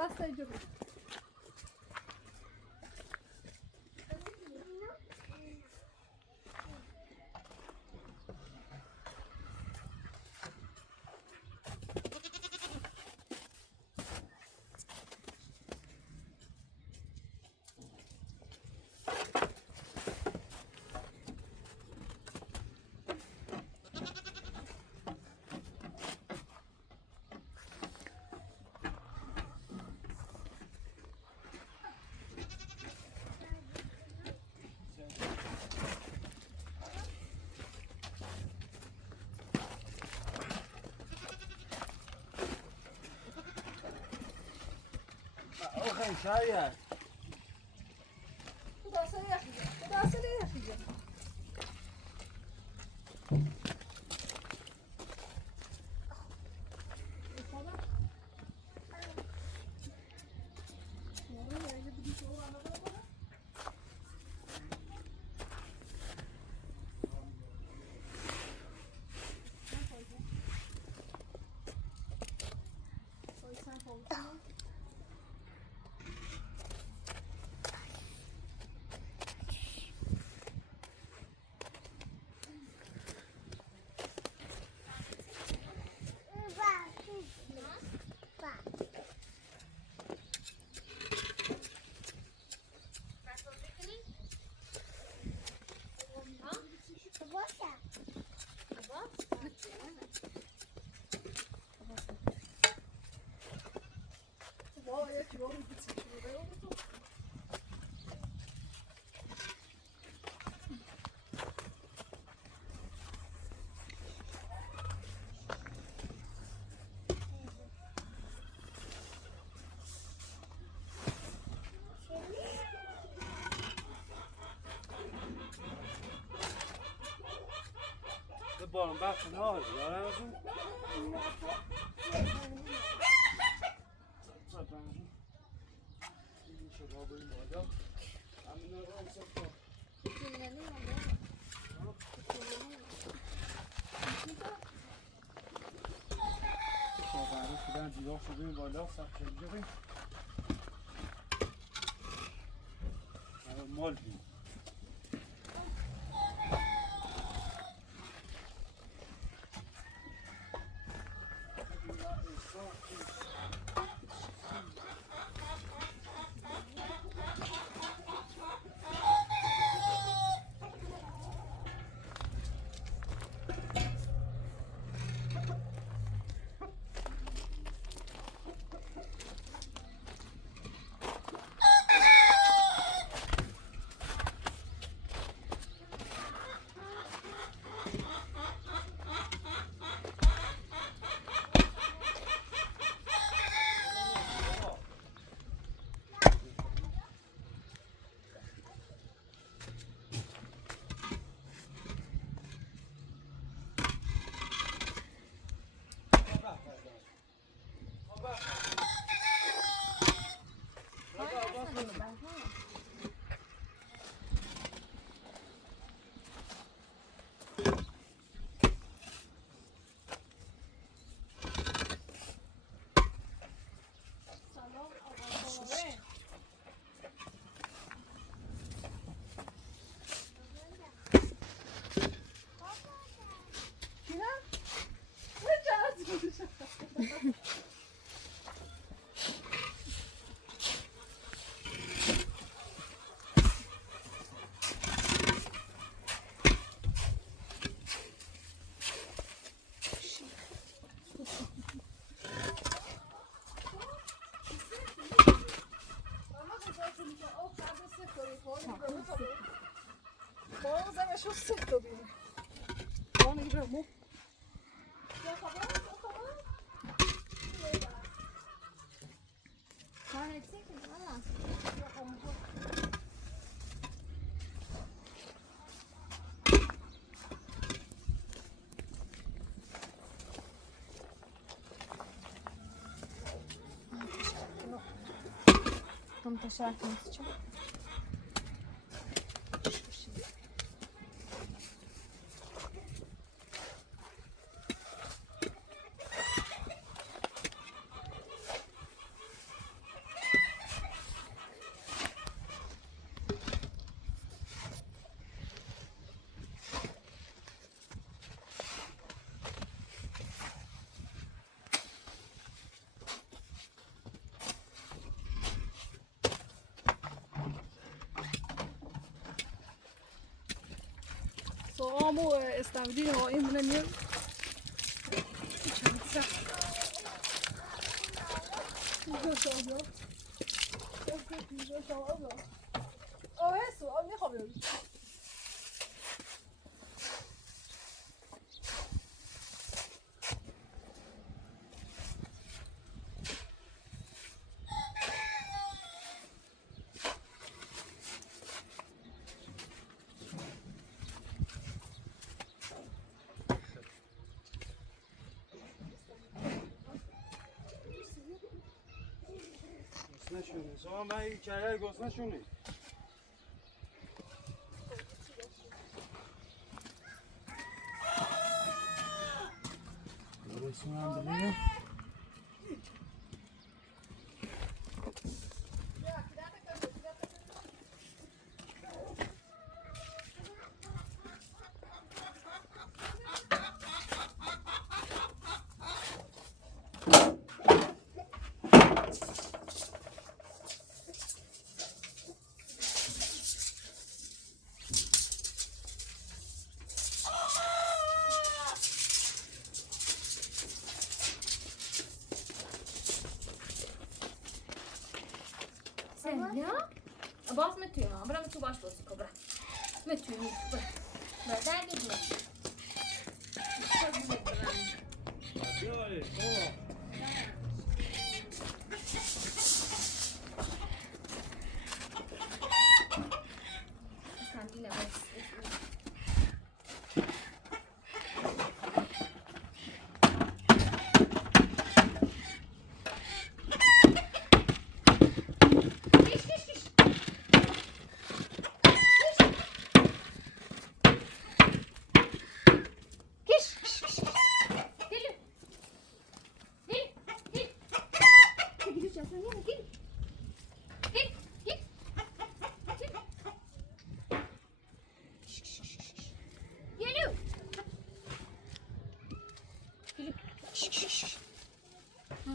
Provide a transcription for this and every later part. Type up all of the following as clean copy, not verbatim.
دست اینجا بود. خیلی شاید خدا سری یخیده خدا سری یخیده بارم بخش نه دارم ازون دیگاه شدیم بالا سخت اینجا مال بیم شو سخت ببین وانه برمو یا خبر Kahretsin ki valla. Tam taşartması çok. soğanı istemdiğin o imrenir. Çansa. Evet, o ne yapıyor? Gosna şunu. Zaman ben hikayeler gosna şunu. Burası biliyor. Selja? Bas med turen. Bra med to varslås bra. Med turen. Bra. Där gick det. Gör det. Så. Kan dina bäst.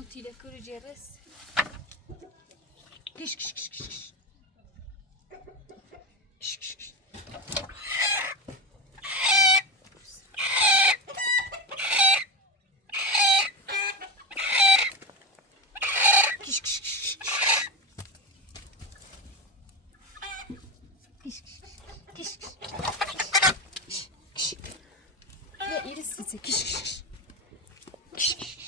Tyle corrigeres. Kiş kiş kiş kiş. Kiş kiş kiş. Kiş kiş kiş. Kiş kiş kiş. Kiş kiş. Ya iris gitse kiş kiş kiş. Kiş kiş.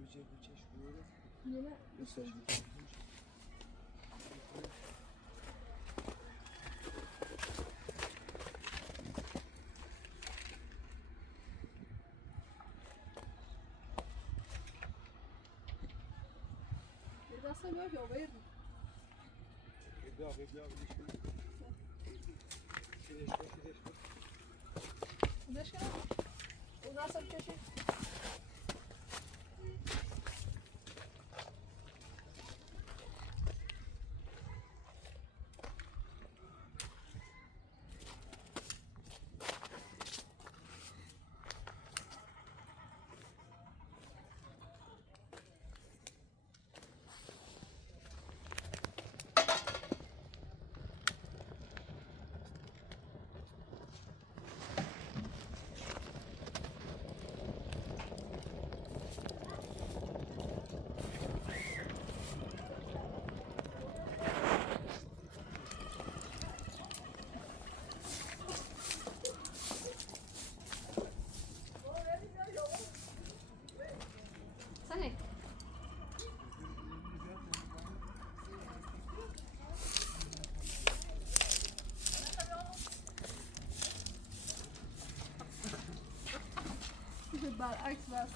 میشه بچش بوده. نه میشه. دست بیا یا بیر. بیا بلیش کن. شدش کن. دش کنم. اون دست بکشی. سنه برعکس بس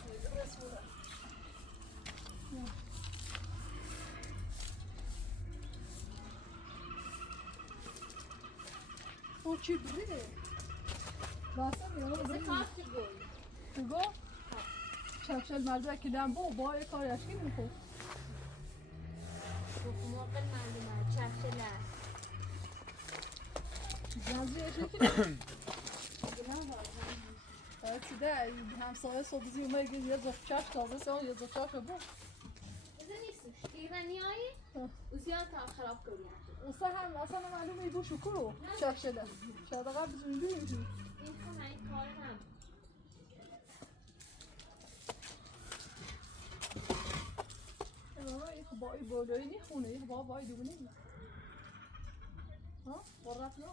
او چی بریده؟ باسم یا بریده؟ کارتی گوی تو گو؟ شفشل مرزه کدام با یک کاری اشکی نمیخواد موقع معلومه چرچله جنزی اشکی نمیخواد سیده همسایه صبحی اومد یه زفچاش تازه سه یه زفچاش بود بزن نیستش ایرانیایی و زیاد تا خراب کردیم اصلا هم اصلا معلومه ایبو شکرو شفشله شاید اقل بزنی بیشی این همه این کار هم این بایی بالایی نیخونه این بایی دوبه نیم ها؟ برات نه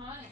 کانه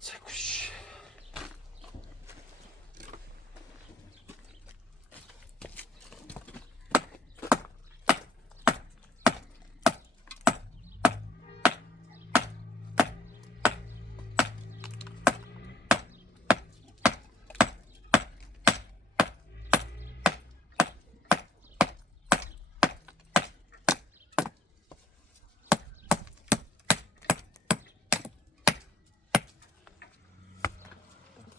سکوش.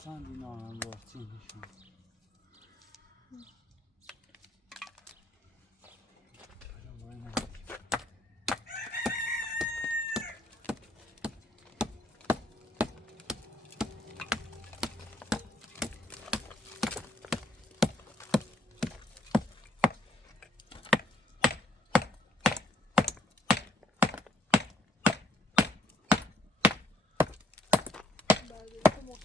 چند اینا هم راستی نشون بعد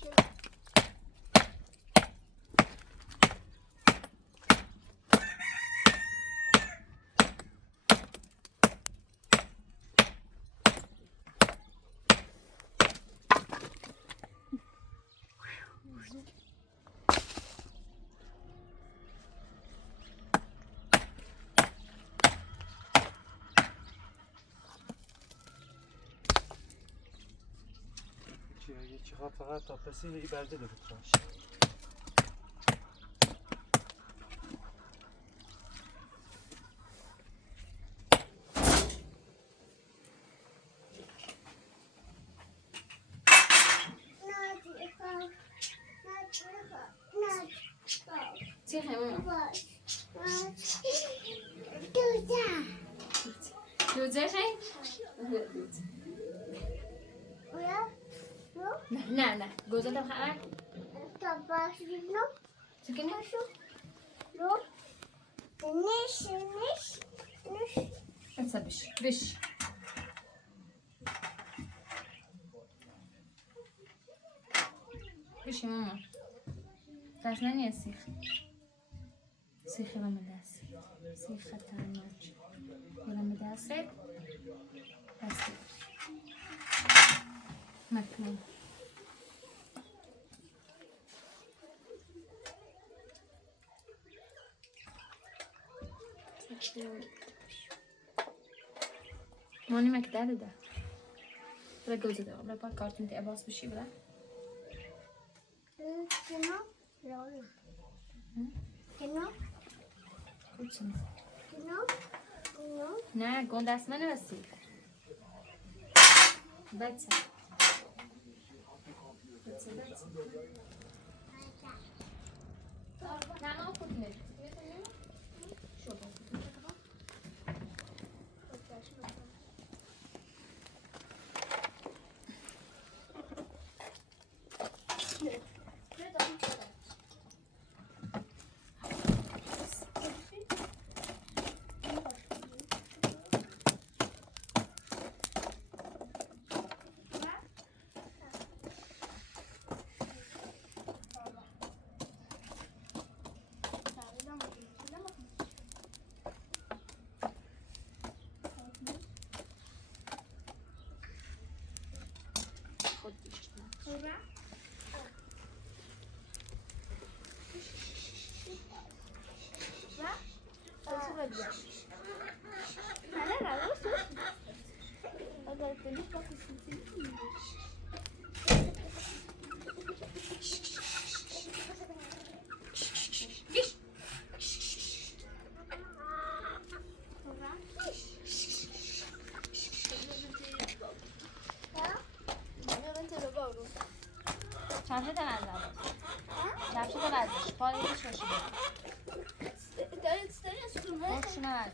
فقط تا پسین ای برده رو بتراش. چی خیمون؟ دوزه خیلی؟ نه گوزه دم خواهد؟ سکنی؟ انسا بش بشی ماما دست ننیه سیخی رو دست سیخ خطرناک برم دست دستی مکنون مانی مکدر ده برای گوزه ده برای پاک کارتون تی عباس بشی برای کچم نه گون دست منه بسی بچه نه ما خود میری شو با چند تا نزد چند تا نزد پای یه شوشی خوش نزد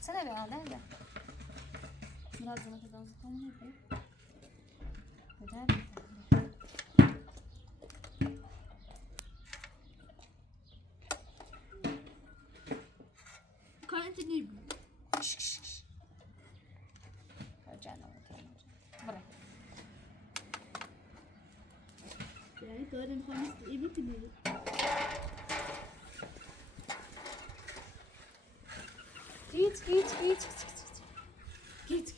سنه بیان ده مراد زنه که دانزه کنه بده کارت نیر بود Yani böyle bir iyi bir dinledim. Git.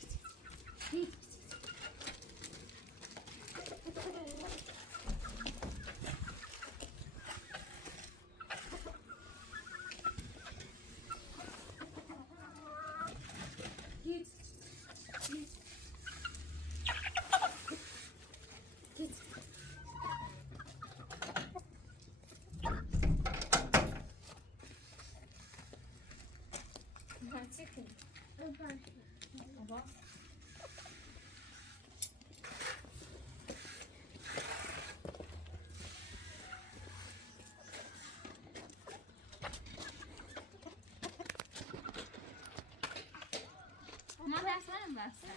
Ama versene versene.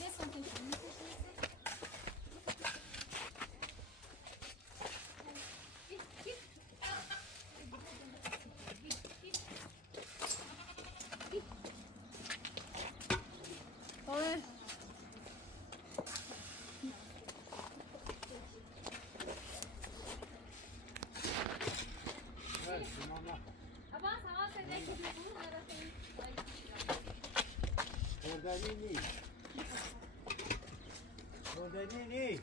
Ne satıyorsun? Ordanini.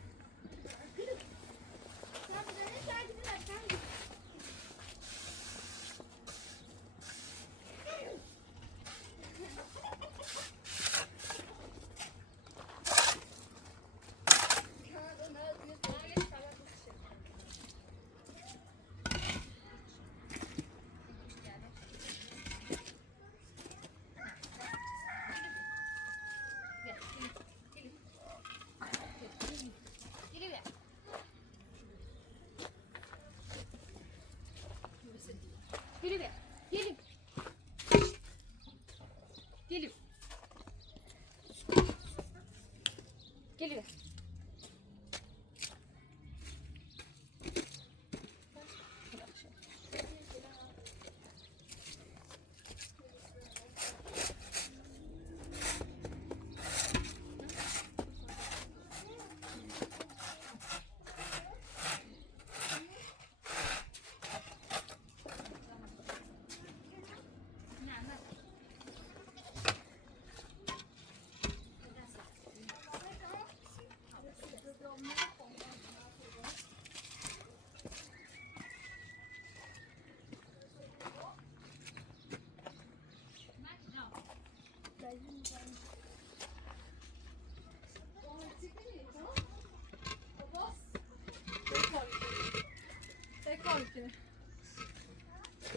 کاری کنی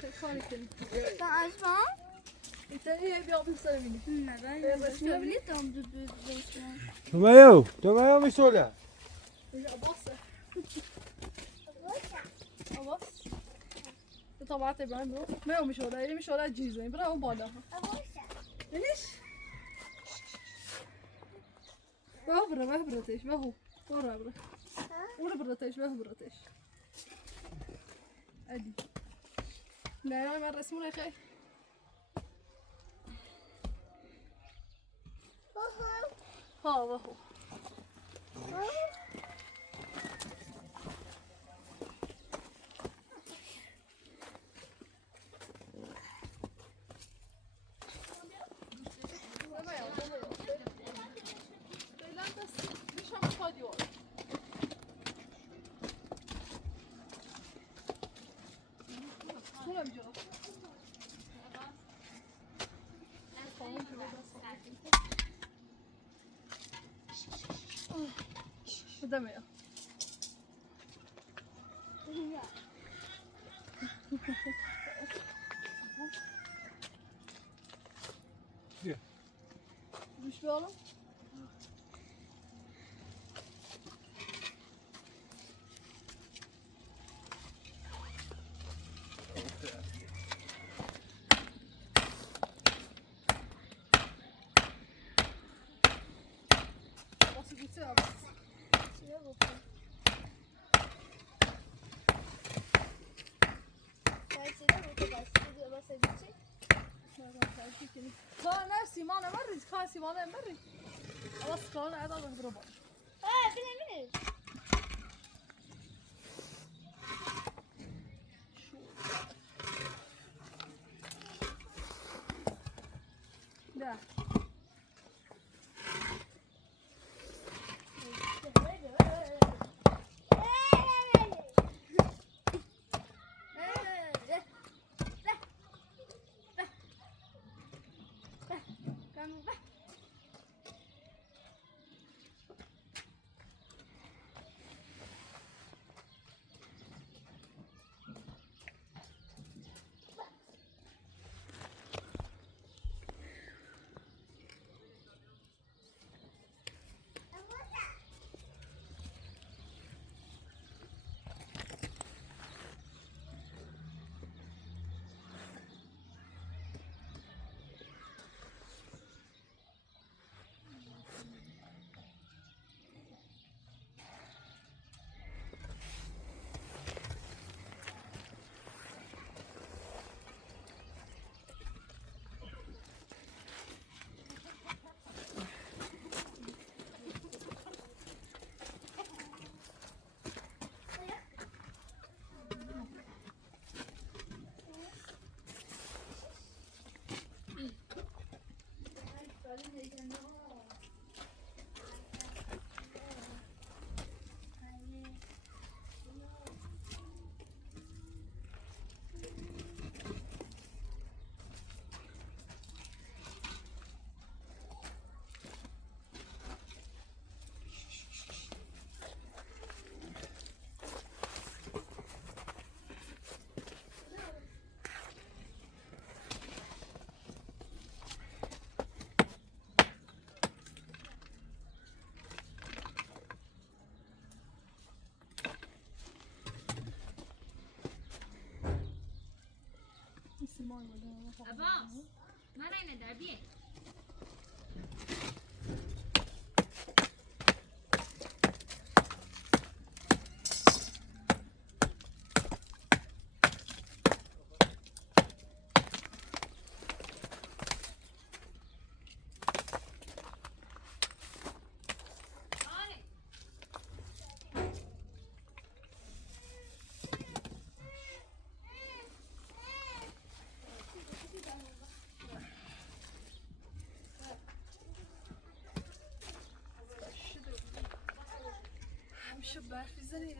چه کاری کنی Ben açmam. ایتایی بیا بیم سر بینی Ne ben resmi bile tam düz resmi. تومایو میسوله اینجا باسه آواز تو طبعات ابراهیم برو ما میشوره ایلی میشوره جیزه برو اون بالا بینیش به براتش برو براتش براتش ادی نه من رسمونه خیلی ها وهو Deme ya. Gel. Düş bir oğlum. Nasıl gitsin abi? Şuraya bakın. تا نه سیمان مری کار سیمان مری اواز کار نه دادم برو با Bilemeyiz. ne سیمان Abbas, mana ini darbiye? همیشه برف میزنی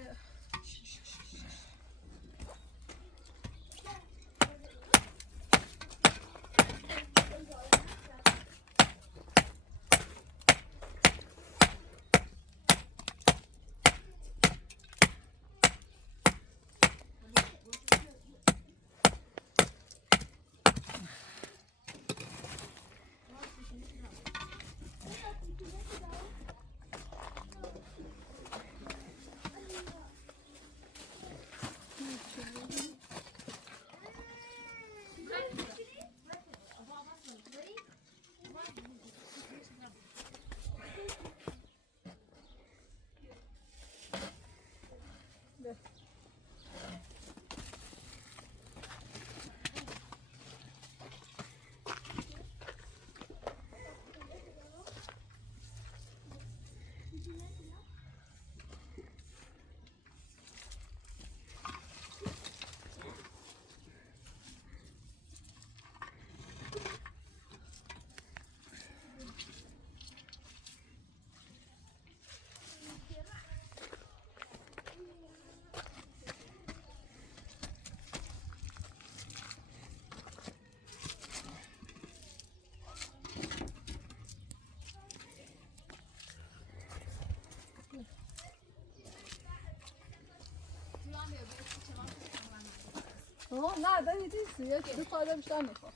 نه داری دیستی یک دو تا بیشتر نخواه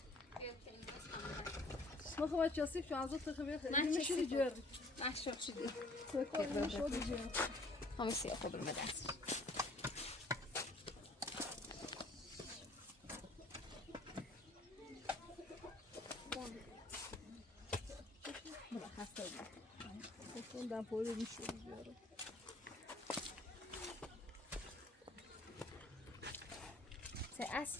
نخواه چسیب شو ازت تخبیه خیلی میشیدی جردی محشاب شدی تکایی شدی جردی همه سیاه خود رو بدست بلا هسته بود اون دم پایده میشودی جردی سه از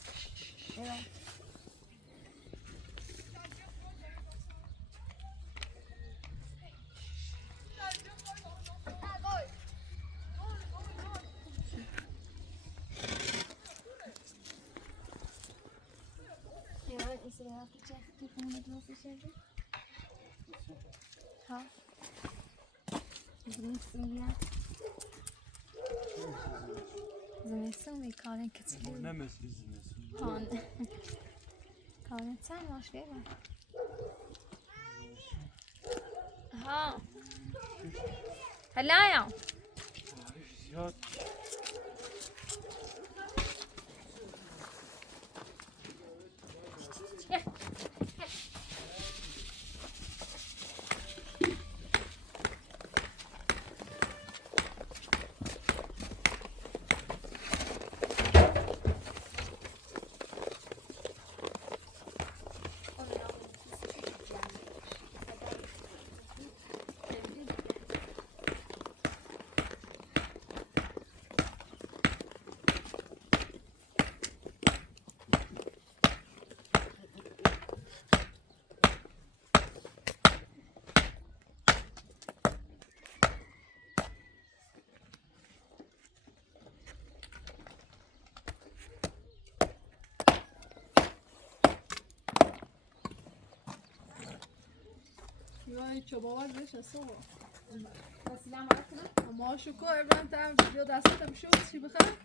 ها زمستون میکنه کتلی نمیسی زمستون هان کانه چند باش بیرم ها هلا یا زیاد یا چوباوک بهش اصلا سلام علیکم اما شکو ابراهیم تام ویدیو دستم شو چی بخیر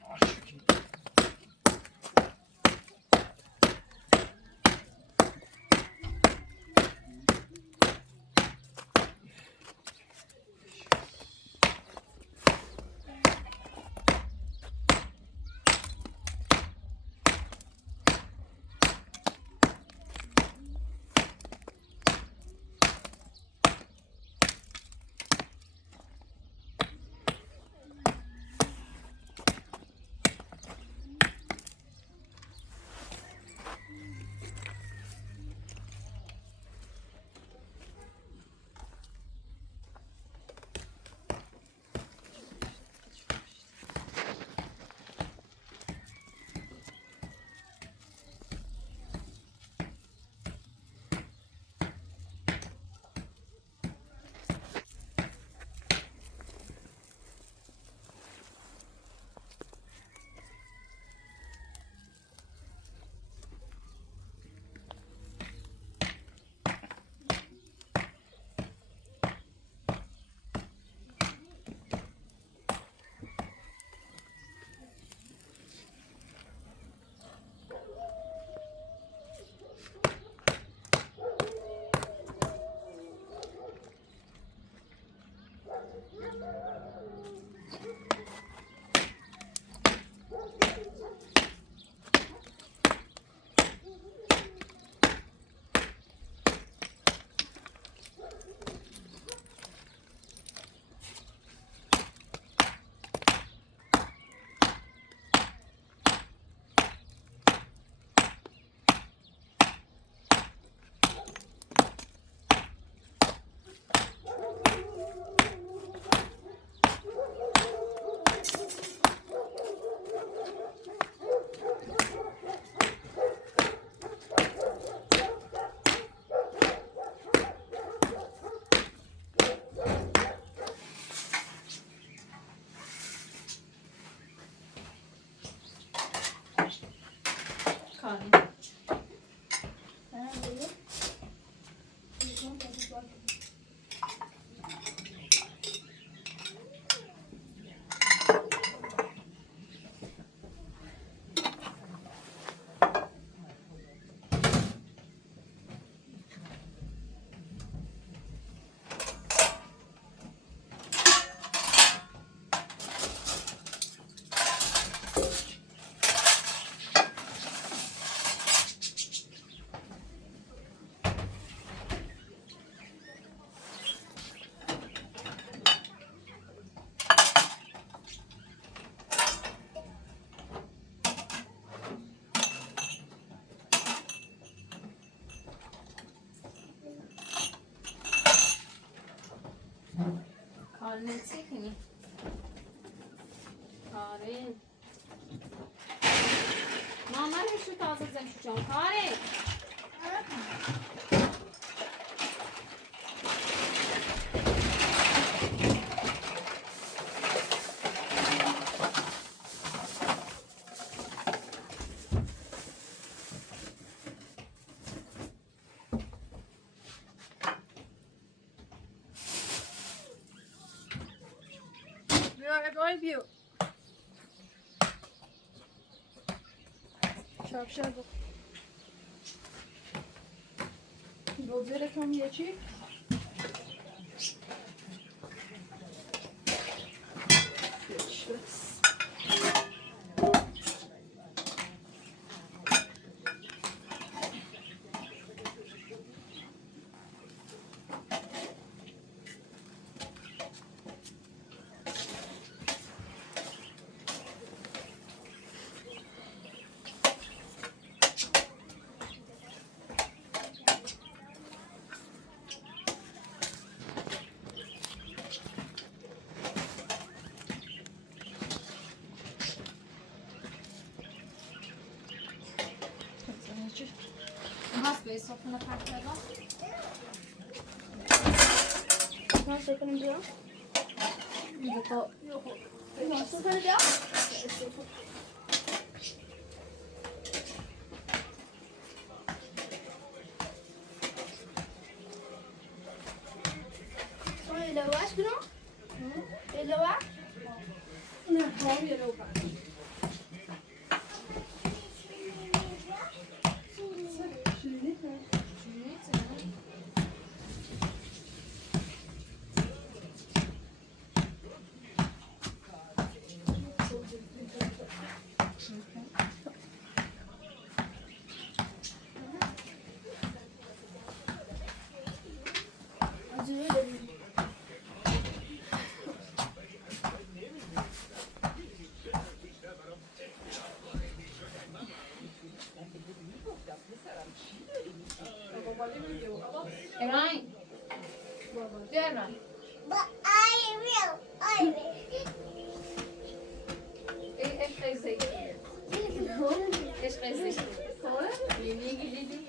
نتی کنی آره ماما شو تازه زن شو جان کاره ابراهیم بیو شب روزه یکی هست به صفحه پرت کردم Nasıl yapalım? میگه تا Nasıl yapalım? لواش کنم؟ لواش؟ نه هم یه رو بعد ابراهیم بیا ابراهیم ايش قيسك ايش قيسك يميجي ليدي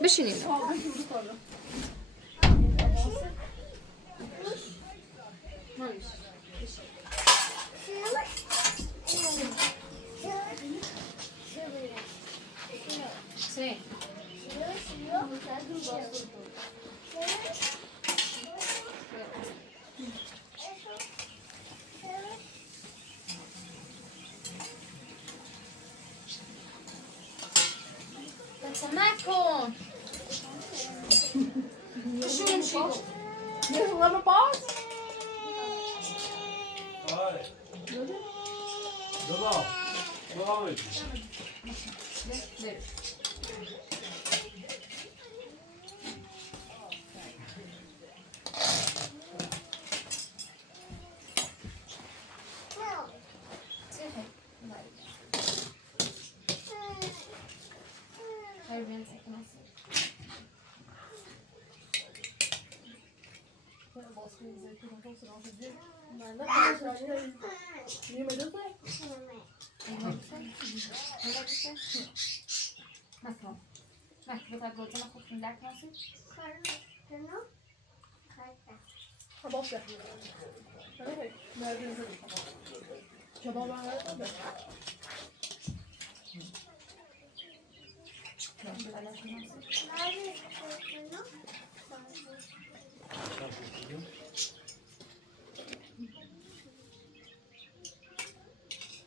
بشینیم Sí. نکن شون شیدو یه باز آره بابا بابا باشه کباب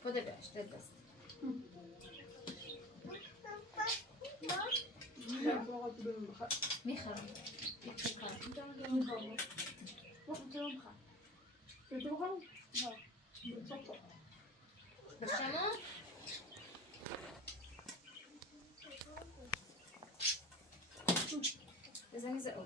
بده بیاش دست میخرم بشما بزنی زعو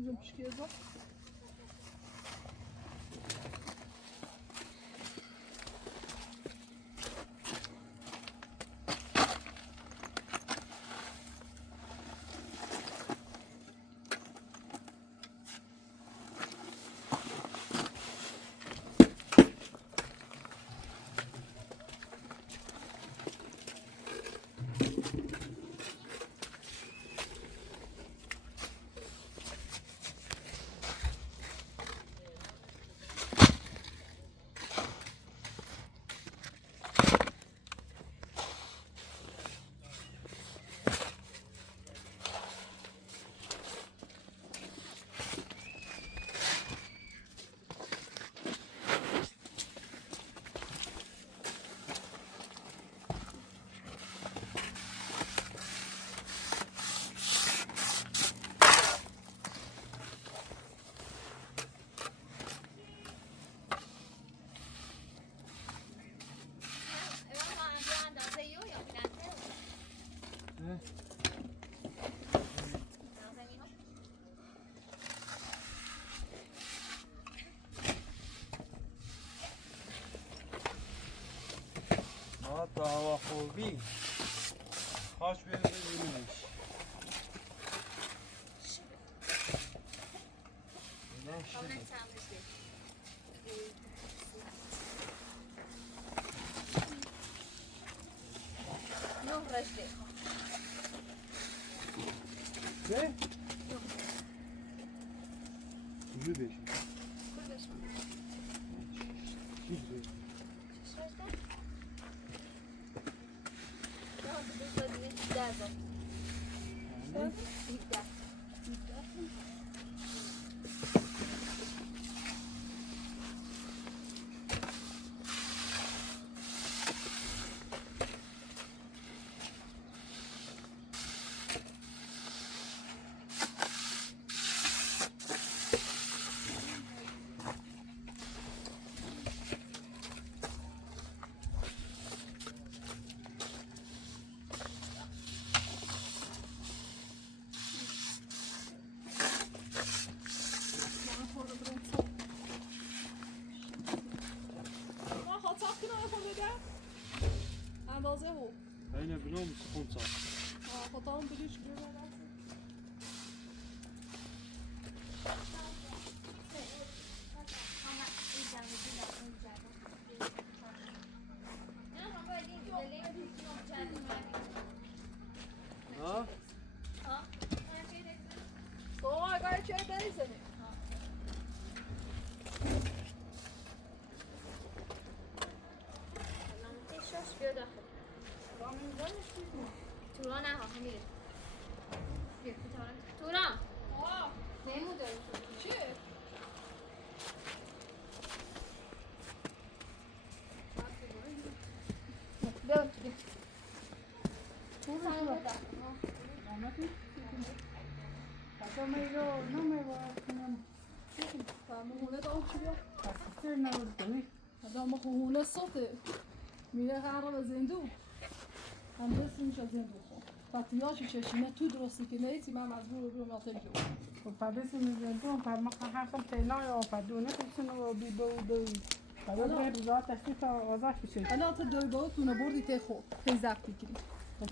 Bizim pişkiye bak. تا هوا خوبی خوش ببینیمش نه رشته چه؟ کجا بشی؟ چی بشی؟ اندازه هو بین بنام سخون ساعت خطاهم بلیش بیرون ها؟ soğuğa gayet şey değil seni. تورا نه ها میره تورا نیمو داریم چی؟ بیا تورا هم بودم Yo me digo, no me voy a poner. خونه دام چی بیا؟ Asistir na urgani. آدم خونه صوته میره قرار زندو هم دستش از زندو خون فتیاشی چشینه تو درستی که نیستی من مجبور رو ماتم جو O padece me vendeu para macarrão com telão e o padune com sino o bibo do. Para ver já tá escrito o azar que chega. الان تا دوی باید تونه بردی تی خود تی زبط بگیری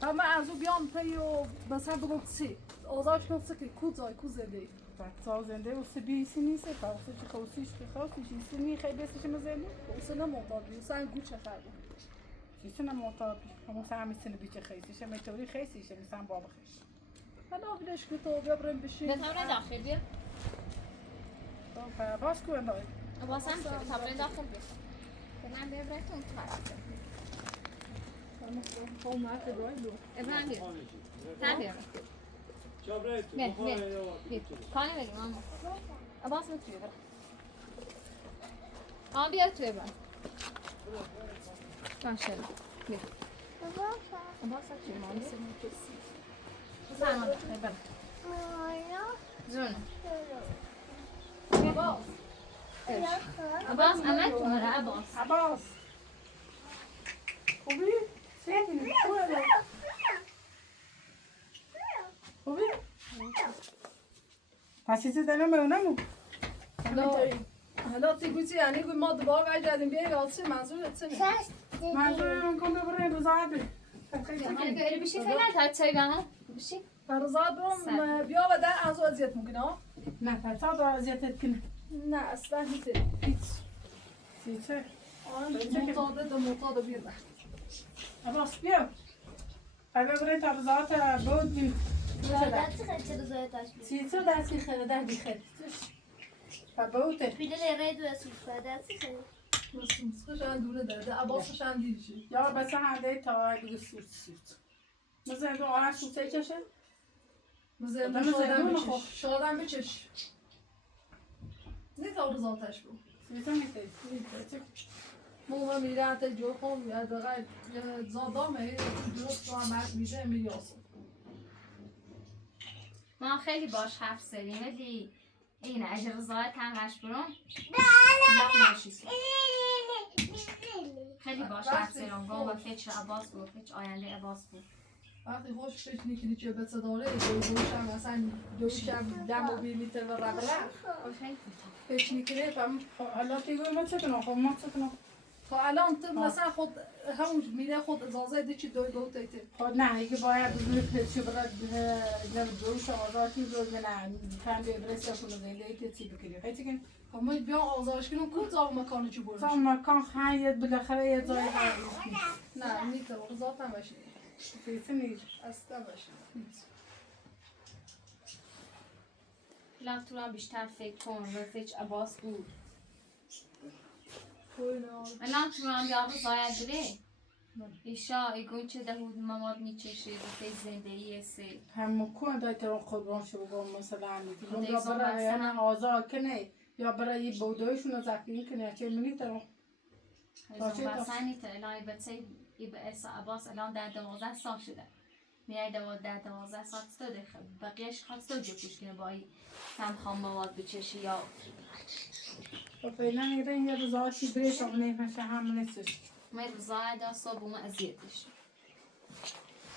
اما از او بیام تی و مثلا بگم سی آزارش نفسه که کود زای کود زده تا زنده و سبیسی نیست تا چی خوشیش که خوشیش سنی خیلی بسش مزنی وصلنا معتاد وصل گوش خرده چیزی نموتاد همون سامی سن بیچه خیسیش میتوری خیسیش مثلا باب خیش انا بدش که تو بیابرم بشین بتمرین داخل بیا تو باز کو اندای باز هم که بتمرین داخل بیا کنم ببرتون تو انا خو معك الرايد ابراهیم بیا تن بیا بیا بیا کانه بریم ماما عباس میتونی برم بیا تو ابراهیم ماشاءالله بیا عباس میتونی ماما سلام کسی سلام برم جون عباس عباس عمل تو مره عباس خوبی؟ سیدی خوبی؟ پس چیزی دارم بونمو حالا تیگویی یعنی که ما دوباره برگردیم بیاییم واسه منظورت چیه؟ منظورم کن ببریم روزات بی همه که بشی فعلا تا چای بنا بشی روزات برم بیا و در از اذیت میکنه ها؟ نه تا تو اذیتت کنه نه اصلا هیچ چیچه؟ معتاد بیرم عباس بیا ببریم تا روزات بود بی دستی خیلی چه روزای تاش بید چیچه دستی خیلی در بیخیلی بوته بیده لیره دو سوفه دستی خیلی مسخشان دوره داده عباسشان دیدی یا بس هنده تا بگو سوت مثلا دو آرش سوته کشه مزه شادم بچش نه تا روزاتش بود چیزا میخوایی مو میره تا جو خون یا دقیق زادامه درست رو مرد میده میریاسه ما خیلی باش حرف زدیم ولی این اگه رضایت هم قش برم خیلی باش حرف زدیم گفت فکر عباس بود فکر آینده عباس بود وقتی خوش فکر میکنی که به صداره دوشم مثلا دوشم دم و بیلیتر و ربره فکر میکنه حالا که گوی ما چه کنم خب ما چه کنم تا الان تو مثلا خود همون میره خود اجازه دی چی دوی گوته ایتی خود نه اگه باید چه برد دوش آزادی رو نه فهم به برسه کنه زنده ایتی چی بکنی خیلی کن همون بیا آزارش کنم کود زاو مکانه چی برش تا مکان خیلی بالاخره یه جای نه نیته و ذات هم باشید چیزی نیست اصلا باشید لا تو را بیشتر فکر کن و فکر عباس بود الان تو را بیا رضایت بره ایشا ایگون چه دهود مواد میچشه به زندگی سه هم کن دای تو قربان شو بگم مثلا میگم یا دیگه برای مثلا- یعنی آزاد کنه یا برای بودایشون رو زخمی کنه چه منی تو بسنی تا الان بچه به احسا عباس الان در 12 سال شده میای در 12 سال ستاده بقیهش خواست ستاده پوش کنه با این کم خام مواد بچشی یا فعلا میگه این یه روزاتی بریش آمنه میشه هم نیستش من رضایت دا صبح اون اذیتش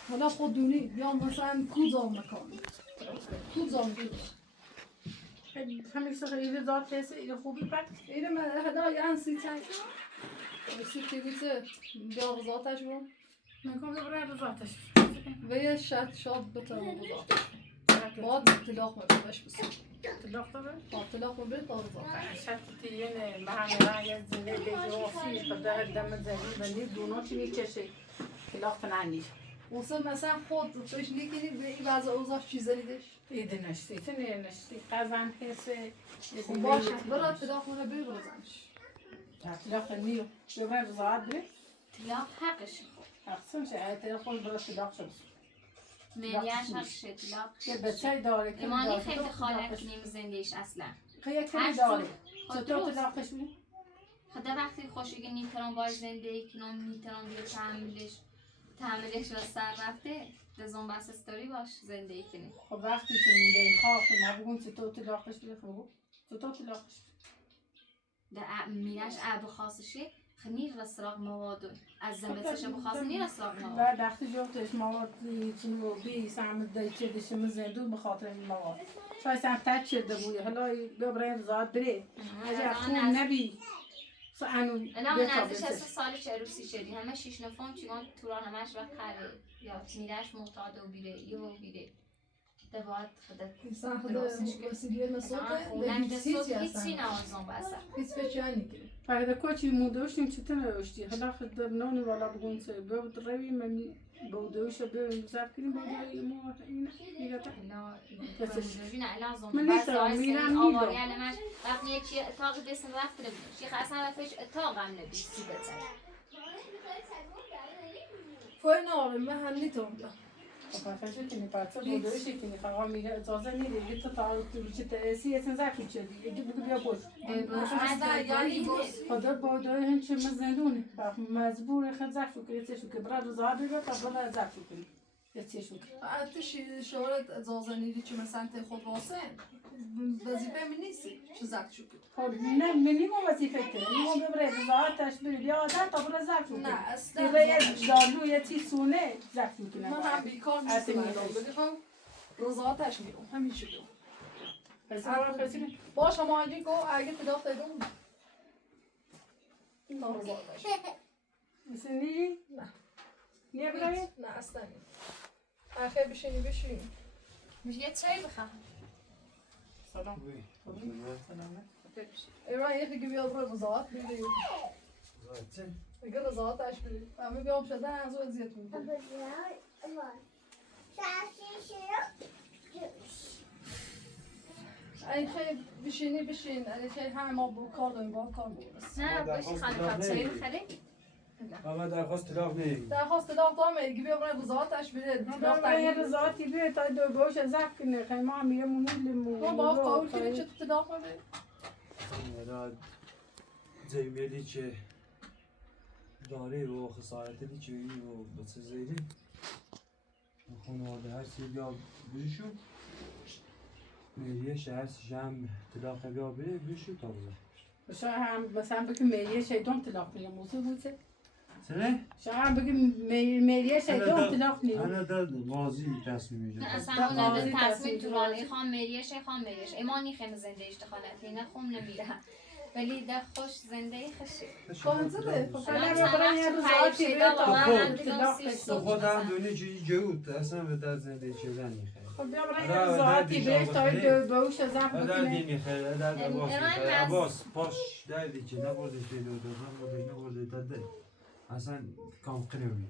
حالا خود دونی یا مثلا کود زاو مکانه کود زاو بیرش همیشه خیلی روزات هست این خوبی بد اینه من هدا یه انسی تنگ سی تیویته بیا ذاتش برم میگم برای روزاتش و یه شاد بترم بزاتش باید تلاق مبیدش بسید دکتر تلاق مبید تا ذاتش شرط تیین مهمه یه زنده جواسی خدا دم زنی ولی دوناتی میکشه کلاخ تنانیش واسه مثلا خود فکر نکنی به این وضع اوضاع چیزا نیدش ایده نشتی تنه نشتی قزن حسه خب باشه برای تلاق مونه بگرزنش تلاخ نیو ببرای روزات بری طلاق حقشه اقسم شه ایت خود برای تلاخ شد ملیش حقشه طلاق یه بچه داره که ایمانی خیلی خالت کنیم زندگیش اصلا خیلی هر کمی داره خود چطور درست. تلاخش بری؟ خدا وقتی خوشی که نیتران باید زندگی کنم نیتران بیا تحملش را سر رفته دزون بس استوری باش زندگی کنی خب وقتی که میره خواه ما بگون چطور تلاخش بری خب چطور تلاخش در میرش عب خاصشه خنیر را سراغ موادون از زمتش بخواست نیر سراغ مواد بعد وقتی جفتش مواد چنو بی سمت دایچه دشم زندون بخاطر این مواد شاید سمتت شده بوی حالا ببرای روزات بره اگه خوب نبی انو الان من ازش از سال چه روسی شدی همه شیش نفهم چیگان توران همش وقت خره یا میرش معتاد و بیره یهو بیره باید خودت İnsan درستش da کنی. vesileyle الان sohbet خونم ve دستوت hiç هیچی yasan. نوازم بسه. Hiç feçani ki. فقط کوچی مودوشتیم چطور نداشتی حالا خدام نانی والا بگون سه بود روی من بودوش به زب کنیم بودوی مو این میگه الان الان زوم من بس نیستم، دارم میرم سری میدم. آواری علمش رفت یکی اتاق دست رفت رو بود شیخ اصلا رفتش اتاقم نبیستی بزن Får naren med han lite om det. فقط کنی پس بودوش کنی فقط میگه اجازه میده تو تا تو چه سیاست زفی چه دیگه بگو بیا باش Aslında yani bu خدا بودوی هنچ مزندونه مجبور خد زفی کنی چه شو که برای زابی رو تا برای زفی کنی چه شو حتی شورت ازازنیدی که مثلا ته خود واسه وظیفه من نیست چه زفت شو کنی. خب نه منیم وظیفه کنی ما ببره زاتش بیا آدم تا برای زفی نه کنی اصلا دیگه یه دارو یه چیز سونه زفی کنی من هم بیکار نیستم الان بگم روزاتش میرم همین شده. پس ما خواستیم باش اما اگه اگه تدافع دادم نه روزاتش. مثل نیجی؟ نه. نیه برای؟ نه اصلا نیست. آخه بشینی. یه چای بخوام سلام ایران یکی که بیاد برای روزات بیریم. اگه روزاتش بریم. همه بیام شده از اون زیاد می‌کنه. اگه بشین. اگه همه ما با کار داریم با کار می‌رس. نه باشی خانه خواهد چایی بخوری؟ اما درخواست طلاق نمیدیم. درخواست طلاق دارم اگه بیام برای روزاتش بریم. برای رضاتی بیه تا دو باش زب کنه خیلی ما میره مونیلمون ما با قبول کنیم چه طلاق بدیم. را زیمیلی که داره و خسارتی که این و بچه زیری خانواده هر سی بیا بریشو میریه شهر شم طلاق بیا بریشو تا بیا شاید هم مثلا بگیم میریه شیطان طلاق نیه موضوع بوده سنه؟ شاید هم بگیم میریه شیطان طلاق نیه انا داد مازی تصمیم میگیرم. نه اصلا اون قاضی تصمیم تصمیم تو رانی خواهم مریش ایمانی خیلی زنده اشتخالتی نه خون نمیره ولی ده خوش زنده خشی کانزده. حالا برای یه رضاتی بیه تا تو خود هم دونی چی جهود اصلا به در زنده شدن میخواه. خب بیا برای یه رضاتی بیه تا دو باش زب در کنه دی میخواه در عباس میخواه عباس پاش دردی که نبرده که دو نبرده داده اصلا کام قنوی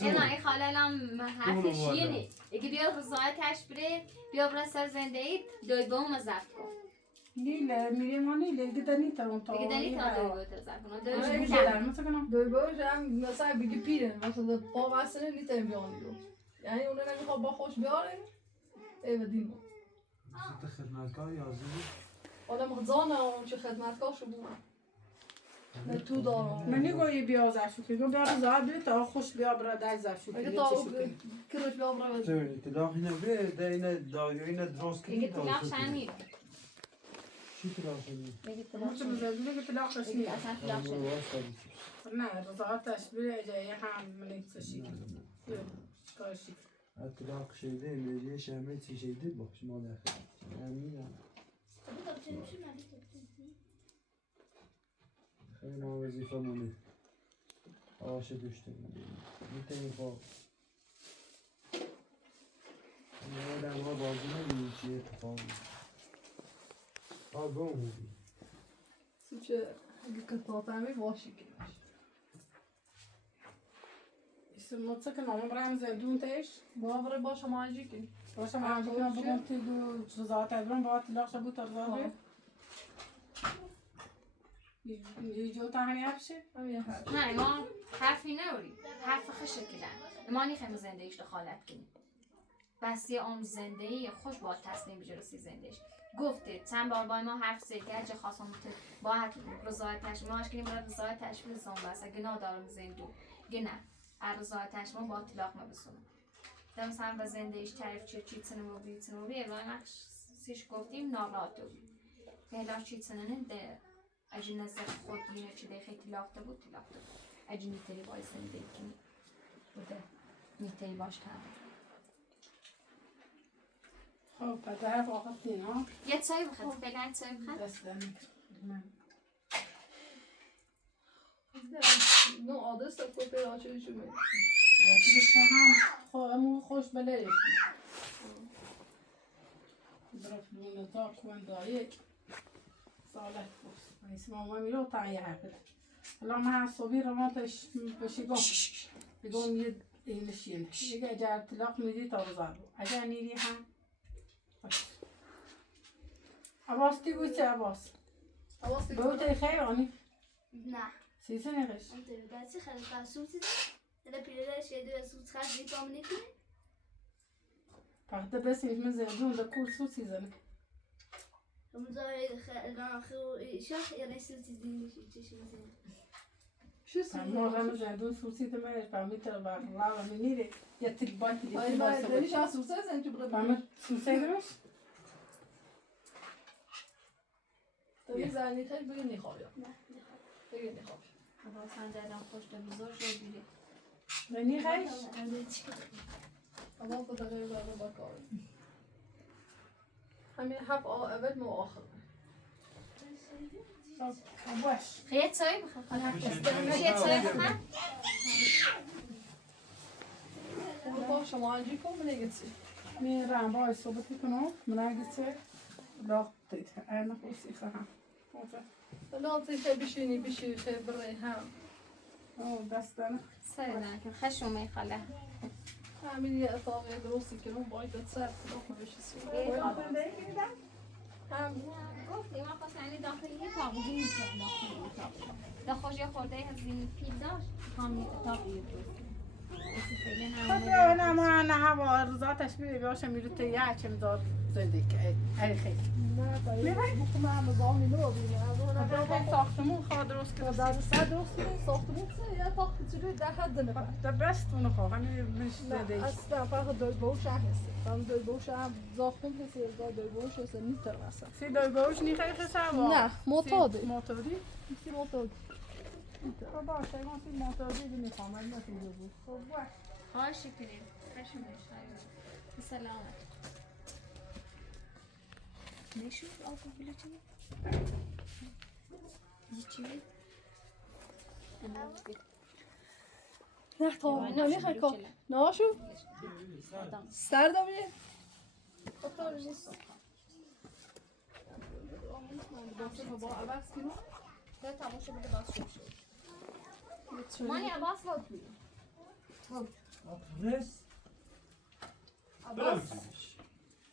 اینا ای خالالم حرفش یه اگه بیا رضایتش بره بیا برای سر زنده اید دوی بوم زفت کن نیله میره ما نیله دیگه دنی تا اون تا دیگه دنی تا دوی بوم زفت کن دوش دویش بیشتر مثلا کنم دوی باش هم مثلا بگی پیره مثلا با واسه نیتم بیانیو. یعنی اون نمیخواد با خوش بیاره. ای بدیم. ست خدمتکار یازدی حالا مخزانه اون چه خدمتکار شو بود. نه تو دارم. من نگویی بیا زفشو که بیا رضا بیه تا خوش بیا برای در زفشو که اگه یه تا چیشو کنی کروش بیا برای توی طلاق اینه بیه ده اینه داگه اینه درست کنی دیگه طلاق شنید چی طلاق کنی؟ دیگه طلاق مچه شنید مزدونه که طلاق دیگه شنید اصلا طلاق شنید نه رضا تشبیه جایی هم من تشکیل کارشی طلاق شده میلیه شمه چی شده باش ما نخیر همین خیلی ما وظیفه مونه آشه داشته میتونی با آدم ها بازی نمیدونی چی اتفاق آگاه بودی چه اگه کتاب همی واشی کنش. اسم مطلق نام برام زندون تاش با برای باش هم آجی کن. باشم آنجا کنم بگم تی دو رضا تدرون با طلاق شد تا رضا یه جو تهانی هفشه همین هر. نه ما حرفی نوری حرف خشه کردن ما نیخیم زنده ایش دخالت کنیم بس یه عمر زنده ای خوش با تصمیم بجرسی زندهش گفته چند بار با ما حرف زد گرچه خواستم با رضایتش ما کنیم برای رضایتش بزنم بس اگه ندارم زندو گه نه رضایتش ما با طلاق ما بسونم دم مثلا با زنده ایش تعریف چی تنو بی ابراهیم سیش گفتیم ناراحت بود بهلاش چی تنه ده اجی نزد خود اینه چی ده خیلی طلاق بود اجی نیتری باید زنده کنی بوده نیتری باش کنم خب پس حرف آخر دینا یه چای بخواد فعلا چای بخواد دست دمی نه آدرس تا کوپه آچه شو می. دیگه هم خودمون خوش بله برفت لونه تا کن دایه سالت بود اسمه ما میلو تایی هفته الان من صبحی روانتش بشی گفت بگم یه اینشین دیگه اگر طلاق میدی تا بزار اگر نیری هم عباس تی گوی چه عباس؟ عباس تی بوده خیلی آنی؟ نه سیسه نقش اون دیگه بچه خیلی قصوصی ده پیرش یه دو سوت خرد دیپام نیکنه فقط بس من زندون ده کورسو سیزنه اون زای خیلی آخر شاخ یعنی سوتی دیگه چشم زند شو سوی ما هم زندون سوسی ده میش فهمیت و منیره یه تک باید دیگه آی ما دنیش از سوسه زن تو برد فهمت سوسه درش؟ دنی زنی خیلی بگی نخواب یا نه بگی نخواب عباس هم دادم خوش بزرگ شد بیره منی خیش؟ عباس خود غیر برده با کار همین حب اول مو آخر باش خیلی چای بخواه خیلی چای بخواه با شما انجی کن من نگیتی من رام باید صحبتی کنم من اگه چه لاغ تیت این خوصی خواهم لا تیخه بشینی بشی خیلی بره هم او دستانه سر نکن خشم میخاله همین یه اتاقی درستی که اون باید سر تلاخ بشی سوی هم گفتی ما خواست یعنی داخل یه تابوزی نیست داخل یه تابوزی دا خوش یه خورده از این پیل داشت هم یه اتاقی درستی خیلی خب نه ما نه هوا روزاتش بیده باشم میرو تیه چه میدار زندگی ای خیلی نه باید بخوام هم زامی نو بینه خب ساختمون خواه درست در کرد سر درست کنی ساختمون چه یه تا کوچولوی ده حد نفر در بستون خواه همین منش زندگی نه اصلا فقط دوی بوش هم هستی فقط دوی بوش هم زاخم هستی از دوی بوش هستی نیتر مثلا سی دوی باوش نی خیلی خسا نه معتاده معتادی؟ سی معتاده خب باشه من سی معتادی نمیخوام من نتیجه بود خب باش خواهشی کنیم خشم میخوایم سلامت نشون آقا بلو چی؟ چی؟ نه تا نه خیلی کار نه شو سر دمیه خطا نیست با عوض کنم ده تماشا بده باز شد مانی عباس ها توی رس عباس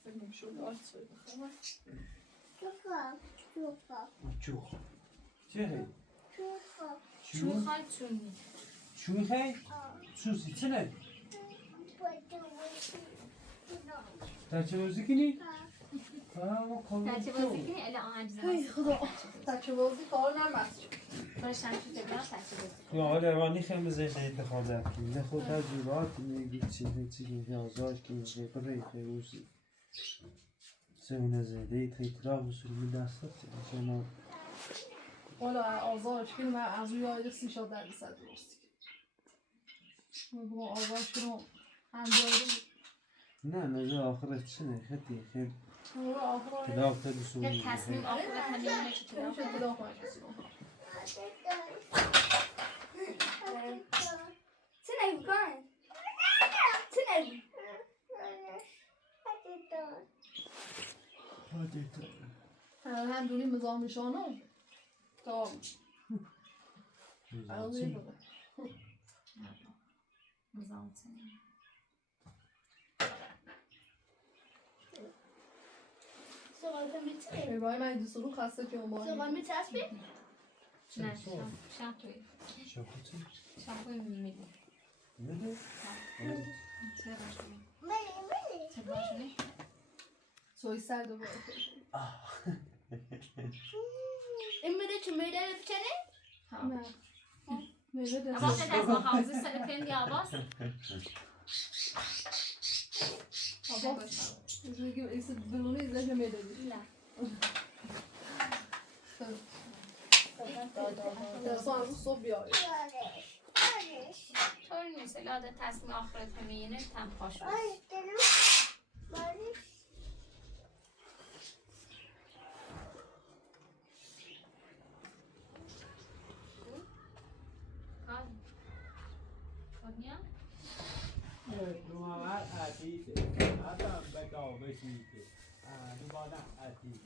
بگیم شو دارت شد بخواه چوخ چه هی؟ چون خواهد چونی چوخ هی؟ سوسی چه نه؟ در چه بازی کنی؟ در چه بازی کنی اله آهنج هی خدا تچه بازی کار نمست شد برشتن شده بلا تر چه بازی یا حالا روانی خیلی زشت انتخاب داریم نه خود تجربات میگی چیزی که آزاد کنی که برای خیلی سونه زده تیترا بسیاری دستات چه والا آزارش کنم از روی آیده 30 در 100 درستی من بگم آزارش کنم هم جایده نه آخرش چه نه خیلی بود آخر تلاف تا بسیاری یک تصمیم آخرت همیونه که تو نمیشه تلاف کنم چه نمیکنه؟ چه نمی؟ هم دونی مزامیشانم تا الان نمیده نظام سنی سوال میچه؟ بای من دوست رو خسته که اومانی سوال میچسبی؟ نه شامپوی شامپوی میدی بده؟ چه باشونی؟ منی چه باشونی؟ سوی سر دوباره این میره چه میره بچنه؟ نه میره عباس دست دست ما حافظه سر کن یا عباس؟ عباس بگیم ایست بلونه ایزه میره نه درستان روز صبح بیاری طوری نیست الاده تصمیم آخرت همیونه تم خوش بود خودنیا؟ تو ما عادیه. آدم بگاو بشیده. دوباره عدی